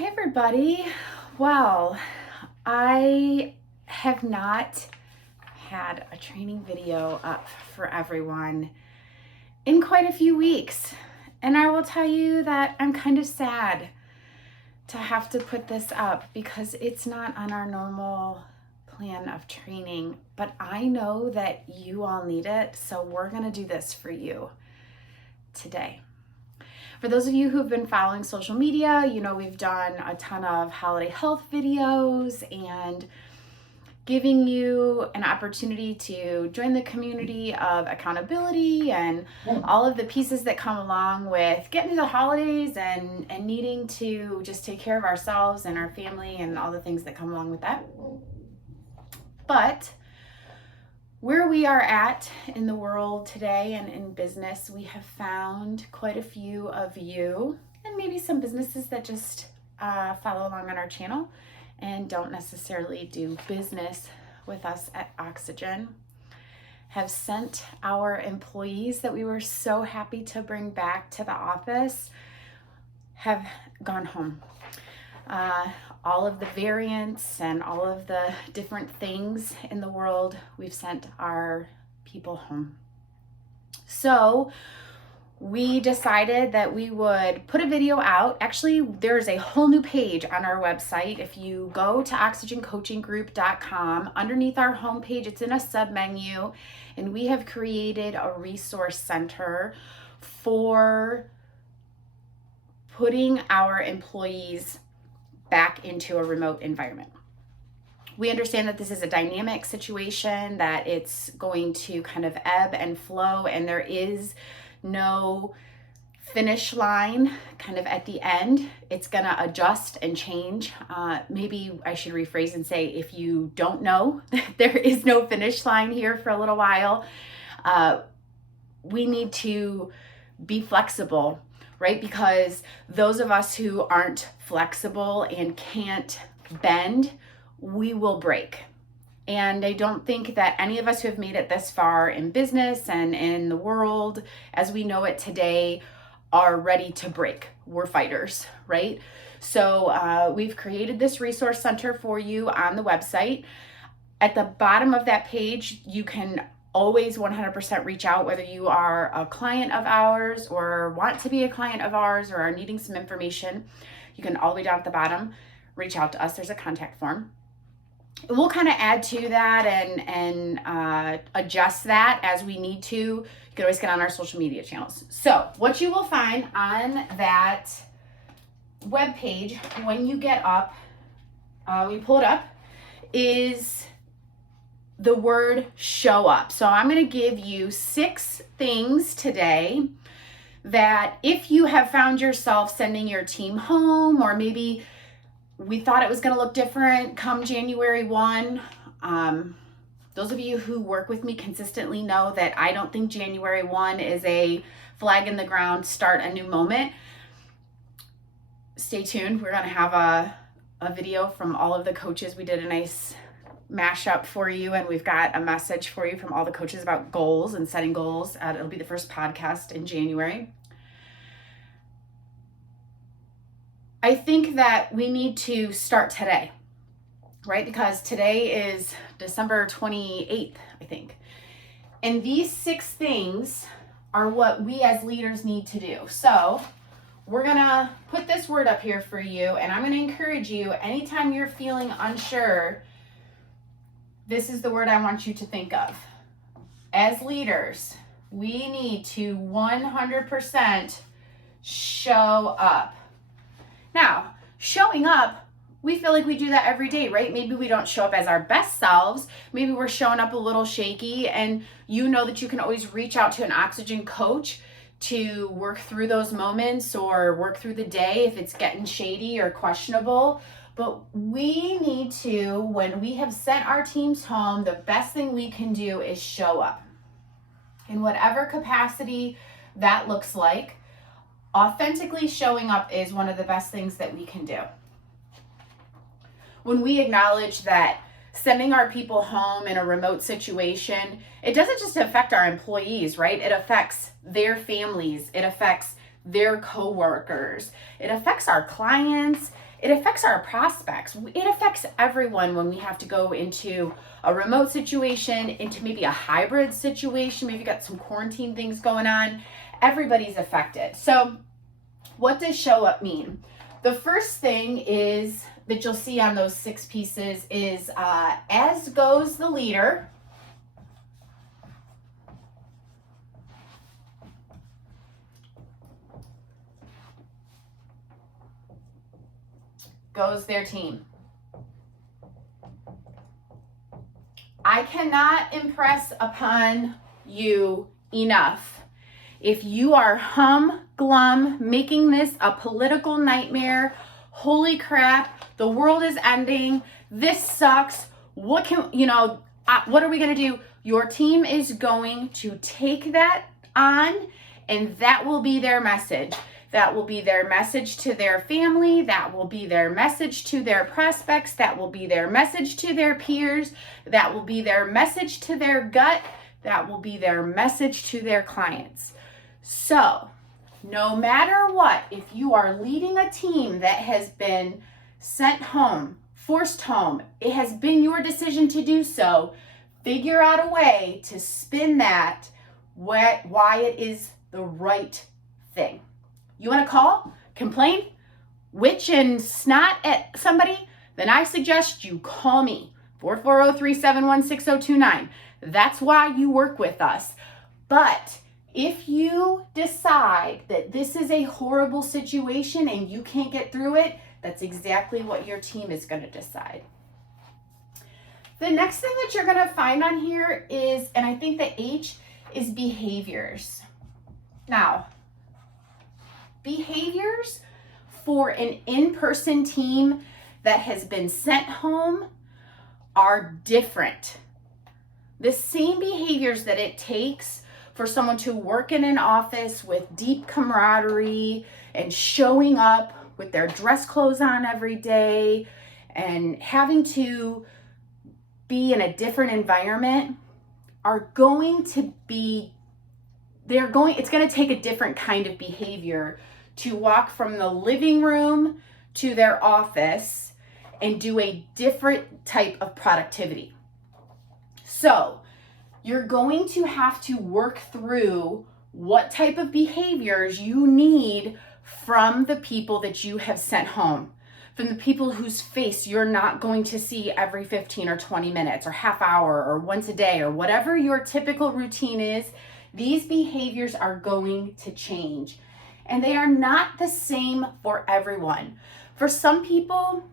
Hey everybody. Well, I have not had a training video up for everyone in quite a few weeks. And I will tell you that I'm kind of sad to have to put this up because it's not on our normal plan of training, but I know that you all need it, so we're going to do this for you today. For those of you who've been following social media, you know we've done a ton of holiday health videos and giving you an opportunity to join the community of accountability and all of the pieces that come along with getting to the holidays and needing to just take care of ourselves and our family and all the things that come along with that. But where we are at in the world today and in business, we have found quite a few of you and maybe some businesses that just follow along on our channel and don't necessarily do business with us at Oxygen have sent our employees that we were so happy to bring back to the office have gone home. All of the variants and all of the different things in the world, we've sent our people home. So we decided that we would put a video out. Actually, there's a whole new page on our website. If you go to oxygencoachinggroup.com, underneath our homepage, it's in a sub-menu, and we have created a resource center for putting our employees back into a remote environment. We understand that this is a dynamic situation, that it's going to kind of ebb and flow, and there is no finish line kind of at the end. It's going to adjust and change. Maybe I should rephrase and say, if you don't know, there is no finish line here for a little while. We need to be flexible, right? Because those of us who aren't flexible and can't bend, we will break. And I don't think that any of us who have made it this far in business and in the world as we know it today are ready to break. We're fighters, right? So we've created this resource center for you on the website. At the bottom of that page, you can always 100% reach out, whether you are a client of ours or want to be a client of ours or are needing some information. You can all the way down at the bottom reach out to us. There's a contact form. We'll kind of add to that and adjust that as we need to. You can always get on our social media channels. So what you will find on that web page when you get up, when you pull it up, is the word show up. So I'm going to give you 6 things today that if you have found yourself sending your team home, or maybe we thought it was going to look different come January 1. Those of you who work with me consistently know that I don't think January 1 is a flag in the ground, start a new moment. Stay tuned. We're going to have a video from all of the coaches. We did a nice mashup for you, and we've got a message for you from all the coaches about goals and setting goals. It'll be the first podcast in January. I think that we need to start today, right? Because today is December 28th, I think. And these 6 things are what we as leaders need to do. So we're gonna put this word up here for you, and I'm gonna encourage you, anytime you're feeling unsure, this is the word I want you to think of. As leaders, we need to 100% show up. Now, showing up, we feel like we do that every day, right? Maybe we don't show up as our best selves. Maybe we're showing up a little shaky, and you know that you can always reach out to an Oxygen coach to work through those moments or work through the day if it's getting shady or questionable. But we need to, when we have sent our teams home, the best thing we can do is show up. In whatever capacity that looks like, authentically showing up is one of the best things that we can do. When we acknowledge that sending our people home in a remote situation, it doesn't just affect our employees, right? It affects their families. It affects their coworkers. It affects our clients. It affects our prospects. It affects everyone when we have to go into a remote situation, into maybe a hybrid situation. Maybe you got some quarantine things going on. Everybody's affected. So what does show up mean? The first thing is that you'll see on those 6 pieces is as goes the leader, goes their team. I cannot impress upon you enough. If you are glum, making this a political nightmare, holy crap, the world is ending, this sucks, what are we going to do? Your team is going to take that on, and that will be their message. That will be their message to their family. That will be their message to their prospects. That will be their message to their peers. That will be their message to their gut. That will be their message to their clients. So, no matter what, if you are leading a team that has been sent home, forced home, it has been your decision to do so, figure out a way to spin that why it is the right thing. You want to call, complain, witch and snot at somebody? Then I suggest you call me, 440-371-6029. That's why you work with us. But if you decide that this is a horrible situation and you can't get through it, that's exactly what your team is going to decide. The next thing that you're going to find on here is, and I think the H is behaviors. Now, behaviors for an in-person team that has been sent home are different. The same behaviors that it takes for someone to work in an office with deep camaraderie and showing up with their dress clothes on every day and having to be in a different environment are going to be, it's going to take a different kind of behavior to walk from the living room to their office and do a different type of productivity. So you're going to have to work through what type of behaviors you need from the people that you have sent home, from the people whose face you're not going to see every 15 or 20 minutes or half hour or once a day or whatever your typical routine is. These behaviors are going to change, and they are not the same for everyone. For some people,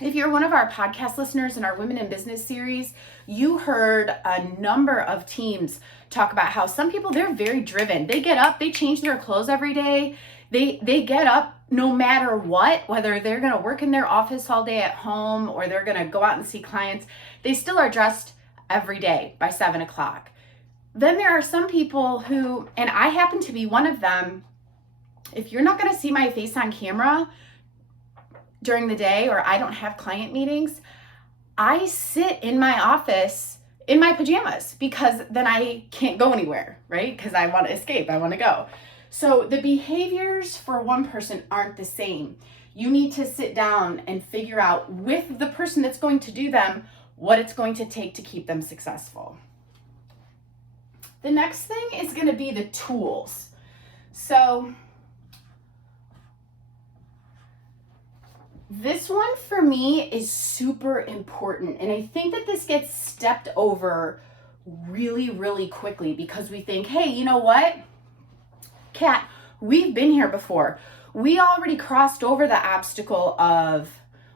if you're one of our podcast listeners in our Women in Business series, you heard a number of teams talk about how some people, they're very driven. They get up, they change their clothes every day. They get up no matter what, whether they're going to work in their office all day at home or they're going to go out and see clients, they still are dressed every day by 7 o'clock. Then there are some people who, and I happen to be one of them, if you're not going to see my face on camera during the day or I don't have client meetings, I sit in my office in my pajamas because then I can't go anywhere, right? Because I want to escape, I want to go. So the behaviors for one person aren't the same. You need to sit down and figure out with the person that's going to do them what it's going to take to keep them successful. The next thing is going to be the tools. So this one for me is super important. And I think that this gets stepped over really, really quickly because we think, hey, you know what? Kat, we've been here before. We already crossed over the obstacle of,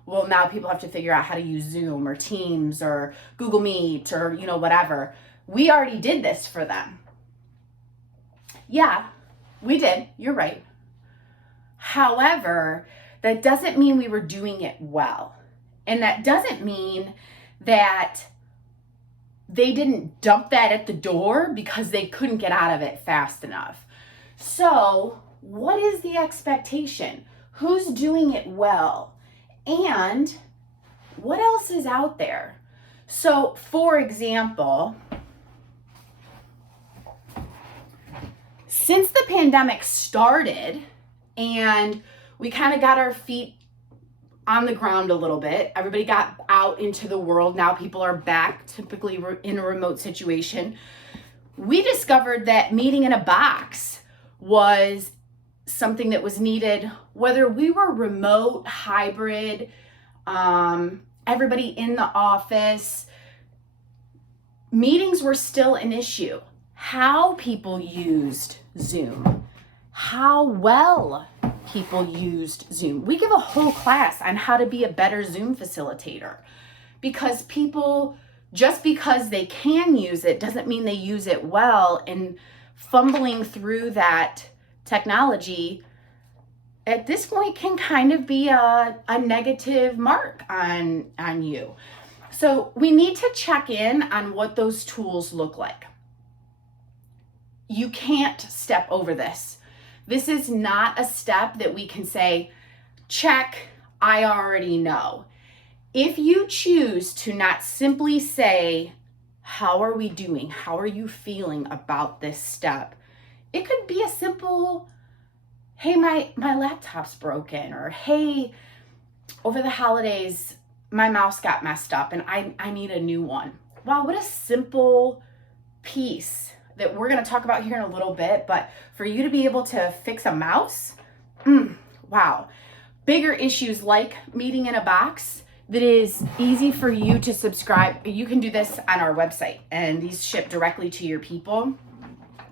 well, now people have to figure out how to use Zoom or Teams or Google Meet or, whatever. We already did this for them. Yeah, we did. You're right. However, that doesn't mean we were doing it well. And that doesn't mean that they didn't dump that at the door because they couldn't get out of it fast enough. So, what is the expectation? Who's doing it well? And what else is out there? So, for example, since the pandemic started and we kind of got our feet on the ground a little bit. Everybody got out into the world. Now people are back, typically in a remote situation. We discovered that meeting in a box was something that was needed, whether we were remote, hybrid, everybody in the office. Meetings were still an issue. How people used Zoom, how well people used Zoom. We give a whole class on how to be a better Zoom facilitator, because people, just because they can use it doesn't mean they use it well, and fumbling through that technology at this point can kind of be a negative mark on you. So we need to check in on what those tools look like. You can't step over this. This is not a step that we can say, check, I already know. If you choose to not simply say, how are we doing? How are you feeling about this step? It could be a simple, hey, my laptop's broken, or hey, over the holidays, my mouse got messed up and I need a new one. Wow, what a simple piece that we're going to talk about here in a little bit, but for you to be able to fix a mouse, wow. Bigger issues like meeting in a box that is easy for you to subscribe. You can do this on our website, and these ship directly to your people.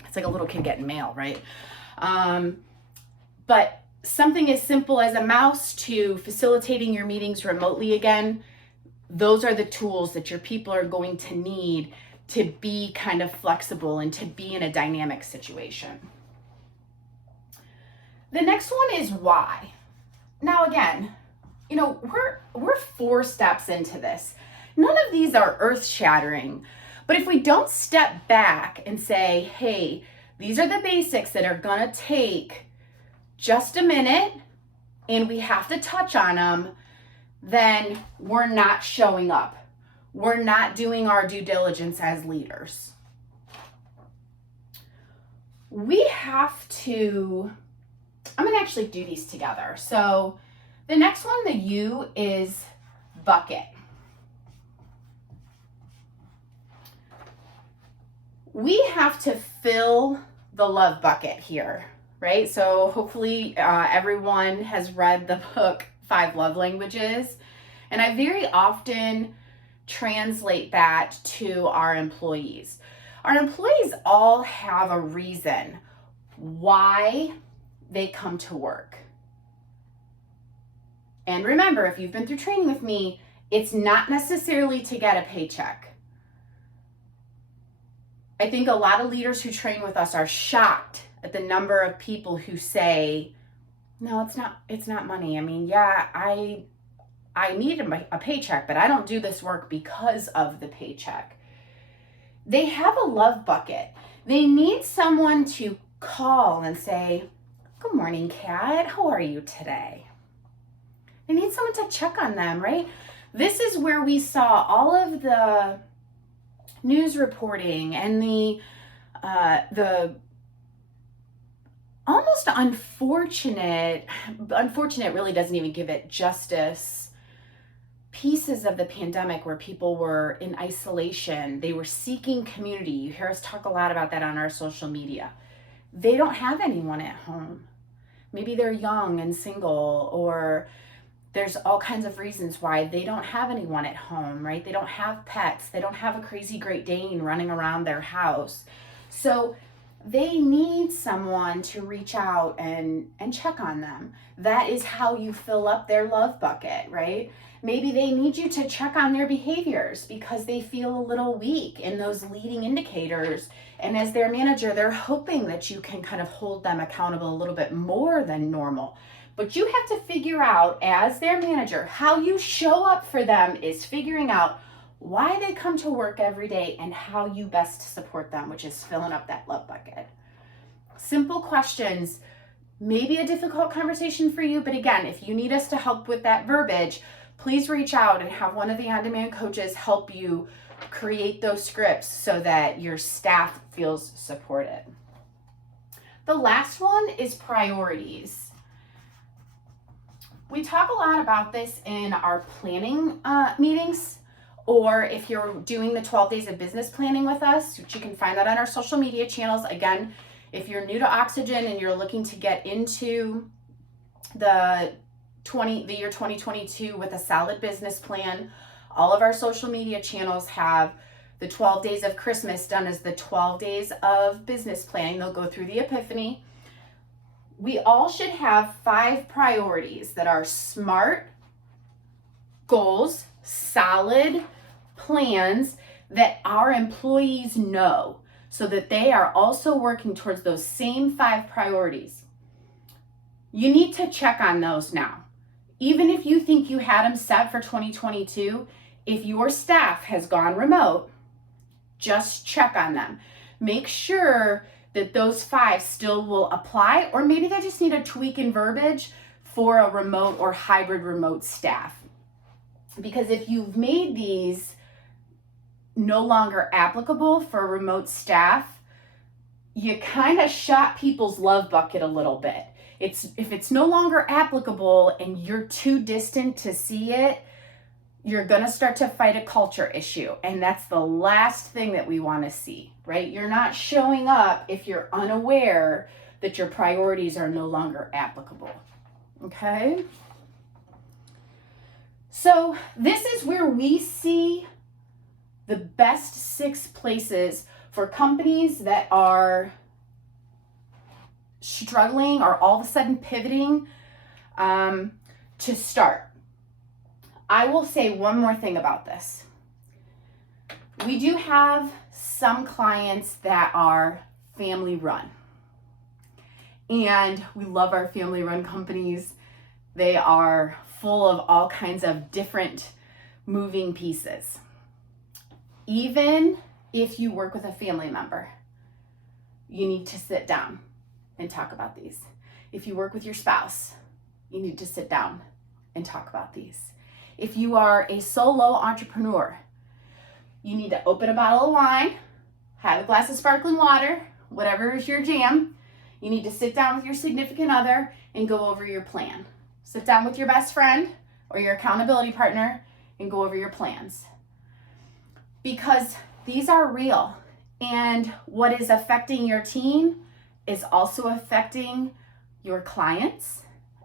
It's like a little kid getting mail, right? But something as simple as a mouse to facilitating your meetings remotely again, those are the tools that your people are going to need to be kind of flexible and to be in a dynamic situation. The next one is why. Now again, we're 4 steps into this. None of these are earth-shattering, but if we don't step back and say, hey, these are the basics that are gonna take just a minute and we have to touch on them, then we're not showing up. We're not doing our due diligence as leaders. We have to, I'm gonna actually do these together. So the next one, the U, is bucket. We have to fill the love bucket here, right? So hopefully everyone has read the book 5 Love Languages. And I very often translate that to our employees. Our employees all have a reason why they come to work. And remember, if you've been through training with me, it's not necessarily to get a paycheck. I think a lot of leaders who train with us are shocked at the number of people who say, no, it's not money. I mean, yeah, I need a paycheck, but I don't do this work because of the paycheck. They have a love bucket. They need someone to call and say, good morning, Kat. How are you today? They need someone to check on them, right? This is where we saw all of the news reporting and the almost unfortunate really doesn't even give it justice, pieces of the pandemic where people were in isolation. They were seeking community. You hear us talk a lot about that on our social media. They don't have anyone at home. Maybe they're young and single, or there's all kinds of reasons why they don't have anyone at home, right? They don't have pets. They don't have a crazy Great Dane running around their house. So they need someone to reach out and check on them. That is how you fill up their love bucket, right? Maybe they need you to check on their behaviors because they feel a little weak in those leading indicators. And as their manager, they're hoping that you can kind of hold them accountable a little bit more than normal. But you have to figure out, as their manager, how you show up for them is figuring out why they come to work every day and how you best support them, which is filling up that love bucket. Simple questions, maybe a difficult conversation for you, but again, if you need us to help with that verbiage, please reach out and have one of the on-demand coaches help you create those scripts so that your staff feels supported. The last one is priorities. We talk a lot about this in our planning meetings, or if you're doing the 12 days of business planning with us, which you can find that on our social media channels. Again, if you're new to Oxygen and you're looking to get into the year 2022 with a solid business plan, all of our social media channels have the 12 days of Christmas done as the 12 days of business planning. They'll go through the Epiphany. We all should have 5 priorities that are SMART goals, solid plans that our employees know, so that they are also working towards those same 5 priorities. You need to check on those now. Even if you think you had them set for 2022, if your staff has gone remote, just check on them. Make sure that those 5 still will apply, or maybe they just need a tweak in verbiage for a remote or hybrid remote staff. Because if you've made these no longer applicable for remote staff, you kind of shot people's love bucket a little bit. If it's no longer applicable and you're too distant to see it, you're going to start to fight a culture issue. And that's the last thing that we want to see, right? You're not showing up if you're unaware that your priorities are no longer applicable. Okay? So this is where we see the best 6 places for companies that are struggling or all of a sudden pivoting to start. I will say one more thing about this. We do have some clients that are family run, and we love our family run companies. They are full of all kinds of different moving pieces. Even if you work with a family member, you need to sit down and talk about these. If you work with your spouse, you need to sit down and talk about these. If you are a solo entrepreneur, you need to open a bottle of wine, have a glass of sparkling water, whatever is your jam. You need to sit down with your significant other and go over your plan. Sit down with your best friend or your accountability partner and go over your plans. Because these are real, and what is affecting your team is also affecting your clients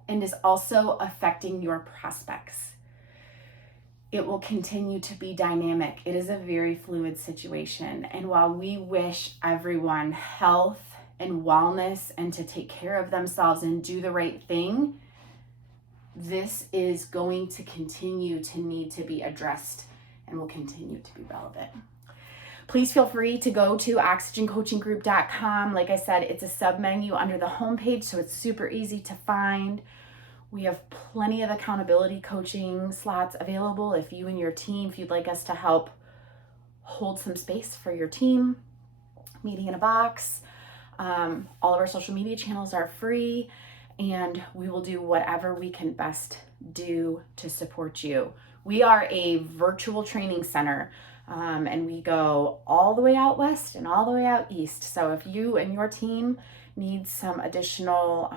and is also affecting your prospects. It will continue to be dynamic. It is a very fluid situation. And while we wish everyone health and wellness and to take care of themselves and do the right thing, this is going to continue to need to be addressed and will continue to be relevant. Please feel free to go to oxygencoachinggroup.com. Like I said, it's a sub-menu under the homepage, so it's super easy to find. We have plenty of accountability coaching slots available if you and your team, if you'd like us to help hold some space for your team. Meeting in a box. All of our social media channels are free, and we will do whatever we can best do to support you. We are a virtual training center, and we go all the way out west and all the way out east. So if you and your team need some additional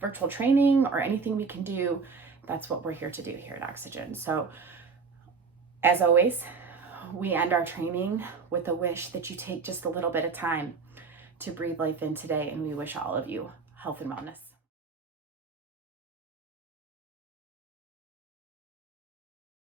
virtual training or anything we can do, that's what we're here to do here at Oxygen. So as always, we end our training with a wish that you take just a little bit of time to breathe life in today, and we wish all of you health and wellness.